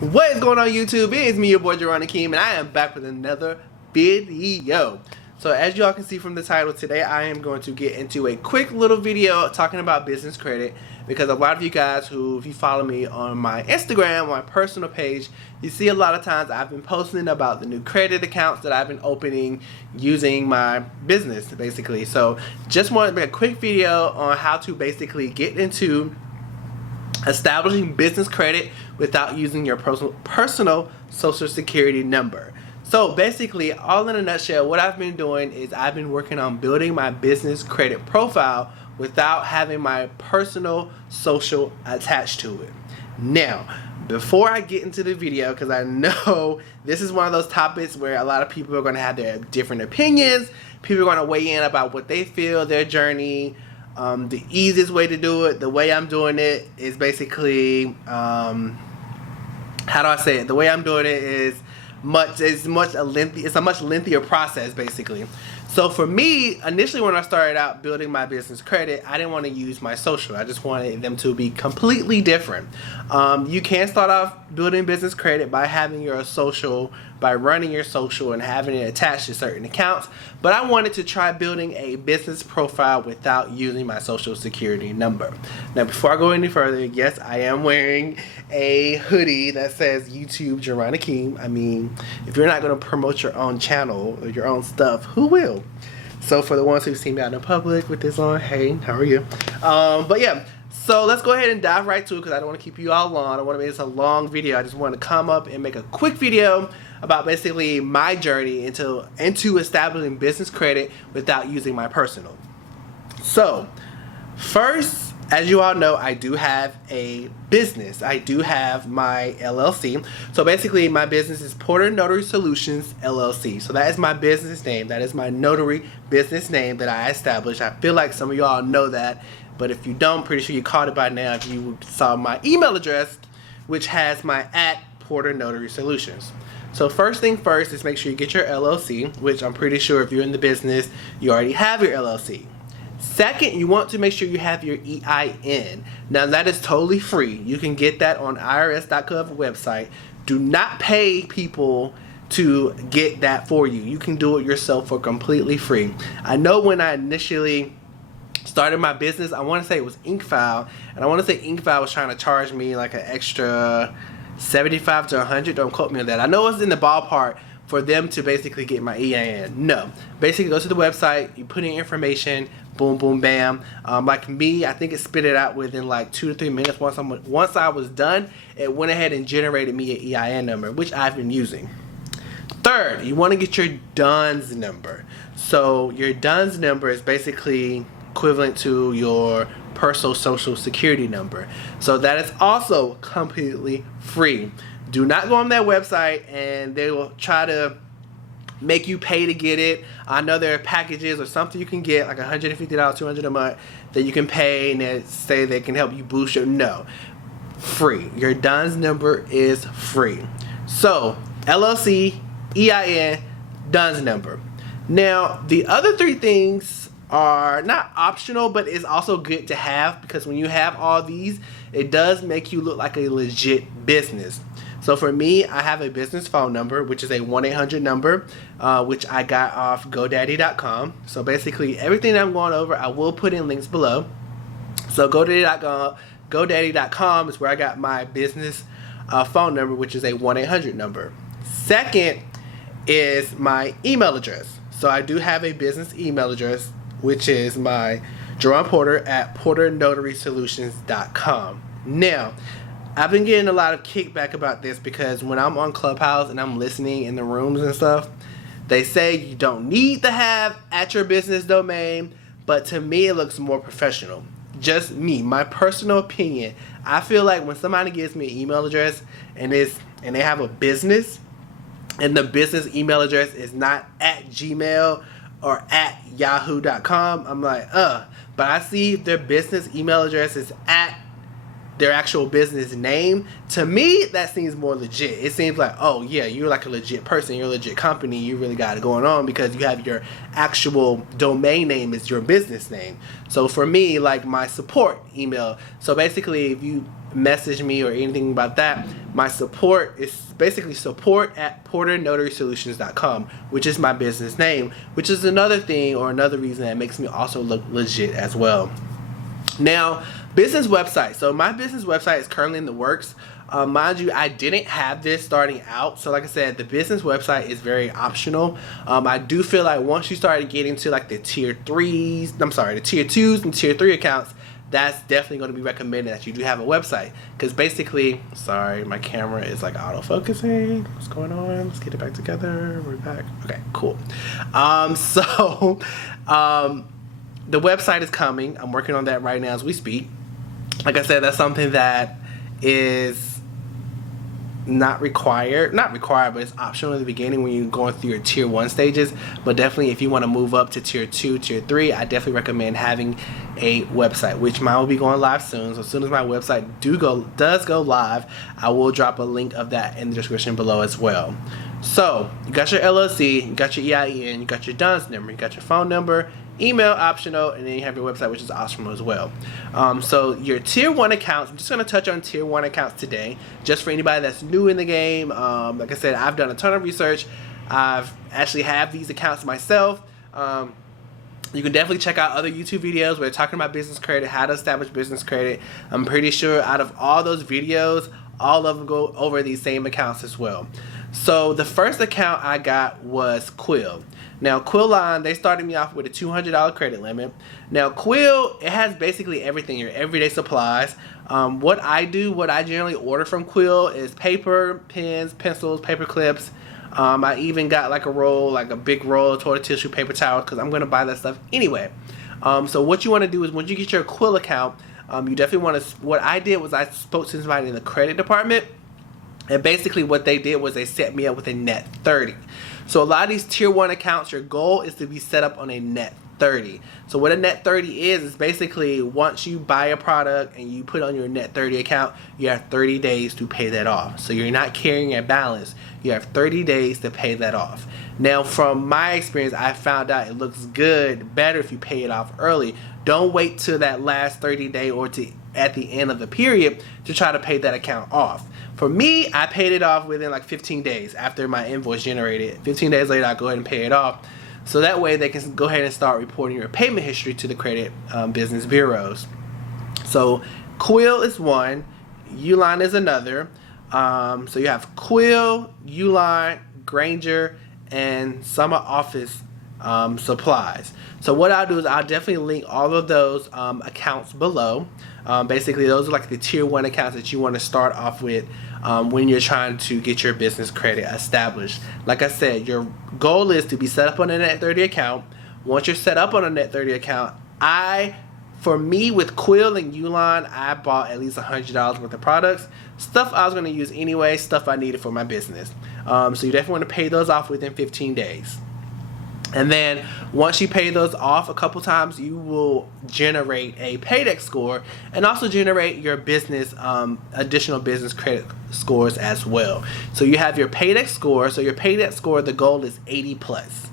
What is going on YouTube? It is me, your boy Jerron Akeem, and I am back with another video. So as y'all can see from the title, today I am going to get into a quick little video talking about business credit, because a lot of you guys who, if you follow me on my Instagram, my personal page, you see a lot of times I've been posting about the new credit accounts that I've been opening using my business basically. So just wanted to make a quick video on how to basically get into establishing business credit without using your personal social security number. So basically, all in a nutshell, what I've been doing is I've been working on building my business credit profile without having my personal social attached to it. Now, before I get into the video, because I know this is one of those topics where a lot of people are going to have their different opinions, people are going to weigh in about what they feel, their journey. The easiest way to do it, the way I'm doing it, is basically, how do I say it? The way I'm doing it is it's a much lengthier process basically. So for me, initially when I started out building my business credit, I didn't want to use my social. I just wanted them to be completely different. You can start off building business credit by having your social, by running your social and having it attached to certain accounts. But I wanted to try building a business profile without using my social security number. Now, before I go any further, yes, I am wearing a hoodie that says YouTube Jerron Akeem. I mean, if you're not going to promote your own channel or your own stuff, who will? So for the ones who've seen me out in public with this on, hey, how are you? But yeah, so let's go ahead and dive right to it, because I don't want to keep you all long. I don't want to make this a long video. I just want to come up and make a quick video about basically my journey into establishing business credit without using my personal. So first, as you all know, I do have a business. I do have my LLC. So basically my business is Porter Notary Solutions LLC. So that is my business name. That is my notary business name that I established. I feel like some of y'all know that, but if you don't, pretty sure you caught it by now if you saw my email address, which has my @Porter Notary Solutions. So first thing first is make sure you get your LLC, which I'm pretty sure if you're in the business, you already have your LLC. Second, you want to make sure you have your EIN. Now that is totally free. You can get that on irs.gov website. Do not pay people to get that for you. You can do it yourself for completely free. I know when I initially started my business, I want to say it was InkFile, and I want to say InkFile was trying to charge me like an extra $75 to $100. Don't quote me on that. I know it's in the ballpark for them to basically get my EIN. No, basically go to the website, you put in information, boom, boom, bam. Like me, I think it spit it out within like 2 to 3 minutes. Once I was done, it went ahead and generated me an EIN number, which I've been using. Third, you want to get your DUNS number. So your DUNS number is basically equivalent to your personal social security number. So that is also completely free. Do not go on their website and they will try to make you pay to get it. I know there are packages or something you can get, like $150, $200 a month, that you can pay and they say they can help you boost your, no. Free. Your DUNS number is free. So, LLC, EIN, DUNS number. Now, the other 3 things are not optional, but it's also good to have, because when you have all these, it does make you look like a legit business. So for me, I have a business phone number, which is a 1-800 number, which I got off GoDaddy.com. So basically, everything that I'm going over, I will put in links below. So GoDaddy.com is where I got my business phone number, which is a 1-800 number. Second is my email address. So I do have a business email address, which is my Jerron Porter @PorterNotarySolutions.com. Now, I've been getting a lot of kickback about this, because when I'm on Clubhouse and I'm listening in the rooms and stuff, they say you don't need to have your business domain, but to me it looks more professional. Just me, my personal opinion. I feel like when somebody gives me an email address and they have a business, and the business email address is not @Gmail or @Yahoo.com, I'm like, but I see their business email address is their actual business name, to me that seems more legit. It seems like, oh yeah, you're like a legit person, you're a legit company, you really got it going on because you have your actual domain name is your business name. So for me, like my support email, so basically if you message me or anything about that, my support is basically support@porternotarysolutions.com, which is my business name, which is another thing or another reason that makes me also look legit as well. Now, business website. So my business website is currently in the works. Mind you, I didn't have this starting out. So like I said, the business website is very optional. I do feel like once you start getting to like the tier 2s and tier 3 accounts, that's definitely going to be recommended that you do have a website. Because basically, sorry, my camera is like auto-focusing. What's going on? Let's get it back together. We're back. Okay, cool. The website is coming. I'm working on that right now as we speak. Like I said, that's something that is not required, but it's optional in the beginning when you're going through your tier 1 stages. But definitely if you want to move up to tier 2, tier 3, I definitely recommend having a website, which mine will be going live soon. So as soon as my website does go live, I will drop a link of that in the description below as well. So you got your LLC, you got your EIN, you got your DUNS number, you got your phone number, email optional, and then you have your website, which is optional as well. So your tier 1 accounts, I'm just going to touch on tier 1 accounts today, just for anybody that's new in the game. Like I said, I've done a ton of research. I've actually have these accounts myself. You can definitely check out other YouTube videos where they're talking about business credit, how to establish business credit. I'm pretty sure out of all those videos, all of them go over these same accounts as well. So the first account I got was Quill. Now Quilline, they started me off with a $200 credit limit. Now Quill, it has basically everything, your everyday supplies. What I generally order from Quill is paper, pens, pencils, paper clips. I even got like a big roll of toilet tissue, paper towels, because I'm going to buy that stuff anyway. So what you want to do is when you get your Quill account, you definitely want to, what I did was I spoke to somebody in the credit department. And basically what they did was they set me up with a net 30. So a lot of these tier 1 accounts, your goal is to be set up on a net 30. So what a net 30 is basically once you buy a product and you put on your net 30 account, you have 30 days to pay that off. So you're not carrying a balance. You have 30 days to pay that off. Now from my experience, I found out it looks better if you pay it off early. Don't wait till that last 30 day or at the end of the period to try to pay that account off. For me, I paid it off within like 15 days after my invoice generated. 15 days later, I go ahead and pay it off. So that way they can go ahead and start reporting your payment history to the credit business bureaus. So Quill is one, Uline is another. So you have Quill, Uline, Granger, and Summer Office supplies. So what I'll do is I'll definitely link all of those accounts below. Basically those are like the tier 1 accounts that you want to start off with when you're trying to get your business credit established. Like I said, your goal is to be set up on a net 30 account. Once you're set up on a net 30 account, for me with Quill and Uline, I bought at least $100 worth of products. Stuff I was going to use anyway, stuff I needed for my business. So you definitely want to pay those off within 15 days. And then once you pay those off a couple times, you will generate a Paydex score and also generate your business additional business credit scores as well. So you have your Paydex score. So your Paydex score, the goal is 80 plus.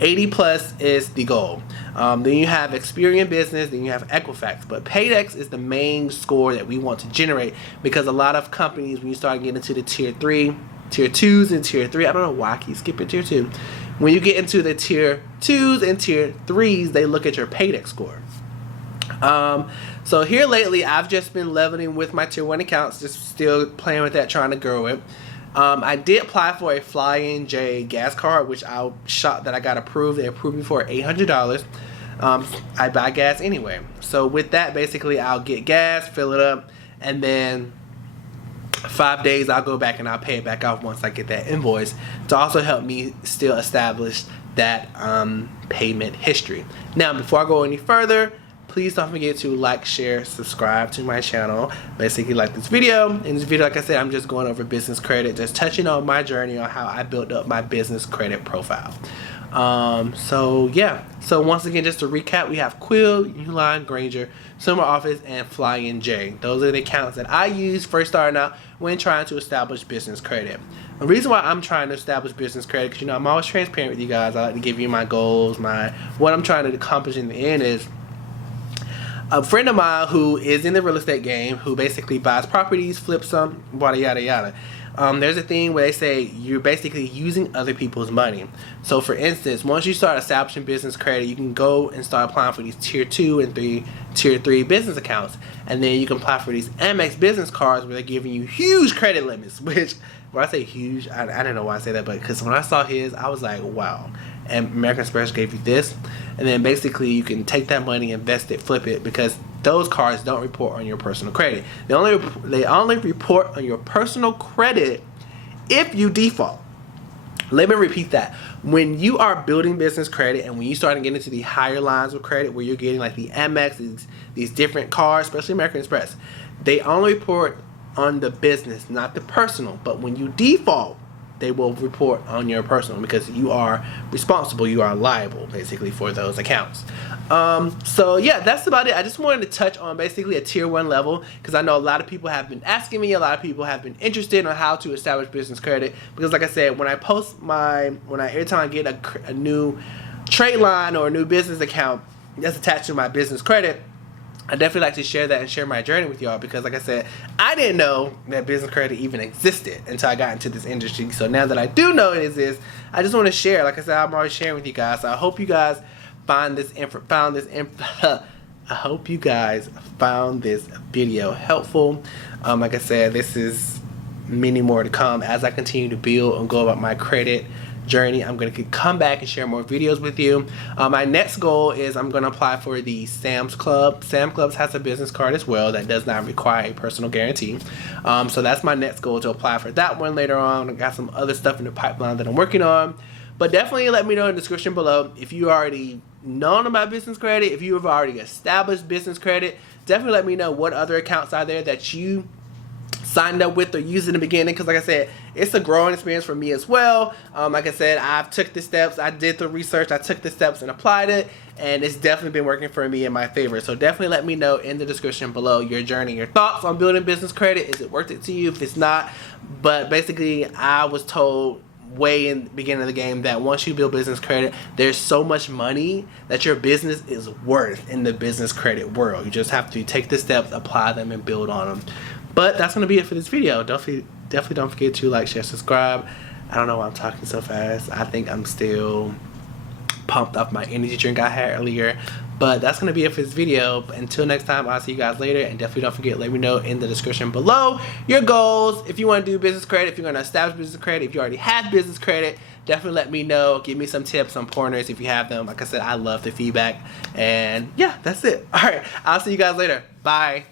80 plus is the goal. Then you have Experian Business, then you have Equifax. But Paydex is the main score that we want to generate because a lot of companies, when you start getting into the tier 3, tier 2s and tier 3, I don't know why I keep skipping tier 2. When you get into the tier 2s and tier 3s, they look at your Paydex score. So here lately, I've just been leveling with my tier 1 accounts, just still playing with that, trying to grow it. I did apply for a Fly-In J gas card, which I was shocked that I got approved. They approved me for $800. I buy gas anyway. So with that, basically, I'll get gas, fill it up, and then 5 days I'll go back and I'll pay it back off once I get that invoice to also help me still establish that payment history. Now before I go any further, please don't forget to like, share, subscribe to my channel. Basically like this video. In this video, like I said, I'm just going over business credit, just touching on my journey on how I built up my business credit profile. So yeah. So once again, just to recap, we have Quill, Uline, Granger, Summer Office, and Flying J. Those are the accounts that I use first starting out when trying to establish business credit. The reason why I'm trying to establish business credit, because I'm always transparent with you guys. I like to give you my goals, what I'm trying to accomplish in the end is. A friend of mine who is in the real estate game, who basically buys properties, flips them, yada yada yada. There's a thing where they say you're basically using other people's money. So for instance, once you start establishing business credit, you can go and start applying for these tier 2 and tier 3 business accounts. And then you can apply for these Amex business cards where they're giving you huge credit limits, which when I say huge, I don't know why I say that, but because when I saw his, I was like, wow. And American Express gave you this, and then basically you can take that money, invest it, flip it, because those cards don't report on your personal credit. They only report on your personal credit if you default. Let me repeat that. When you are building business credit and when you start to get into the higher lines of credit where you're getting like the Amex, these different cards, especially American Express, they only report on the business, not the personal. But when you default, they will report on your personal because you are responsible, you are liable basically for those accounts. So yeah, that's about it. I just wanted to touch on basically a tier 1 level because I know a lot of people have been asking me, a lot of people have been interested on how to establish business credit, because like I said, when I post every time I get a new TRADELINE or a new business account that's attached to my business credit, I definitely like to share that and share my journey with y'all because, like I said, I didn't know that business credit even existed until I got into this industry. So now that I do know it exists, I just want to share. Like I said, I'm always sharing with you guys. So I hope you guys found this video helpful. Like I said, this is many more to come as I continue to build and go about my credit journey. I'm going to come back and share more videos with you. My next goal is I'm going to apply for the Sam's Club. Sam's Club has a business card as well that does not require a personal guarantee. So that's my next goal, to apply for that one later on. I got some other stuff in the pipeline that I'm working on. But definitely let me know in the description below if you already known about business credit, if you have already established business credit. Definitely let me know what other accounts are there that you signed up with or used in the beginning, because like I said, it's a growing experience for me as well. Like I said, I've took the steps, I did the research, I took the steps and applied it, and it's definitely been working for me in my favor. So definitely let me know in the description below your journey, your thoughts on building business credit. Is it worth it to you? If it's not, but basically I was told way in the beginning of the game that once you build business credit, there's so much money that your business is worth in the business credit world. You just have to take the steps, apply them, and build on them. But that's going to be it for this video. Definitely don't forget to like, share, subscribe. I don't know why I'm talking so fast. I think I'm still pumped off my energy drink I had earlier. But that's going to be it for this video. But until next time, I'll see you guys later. And definitely don't forget, let me know in the description below your goals. If you want to do business credit, if you're going to establish business credit, if you already have business credit, definitely let me know. Give me some tips, some pointers if you have them. Like I said, I love the feedback. And yeah, that's it. All right, I'll see you guys later. Bye.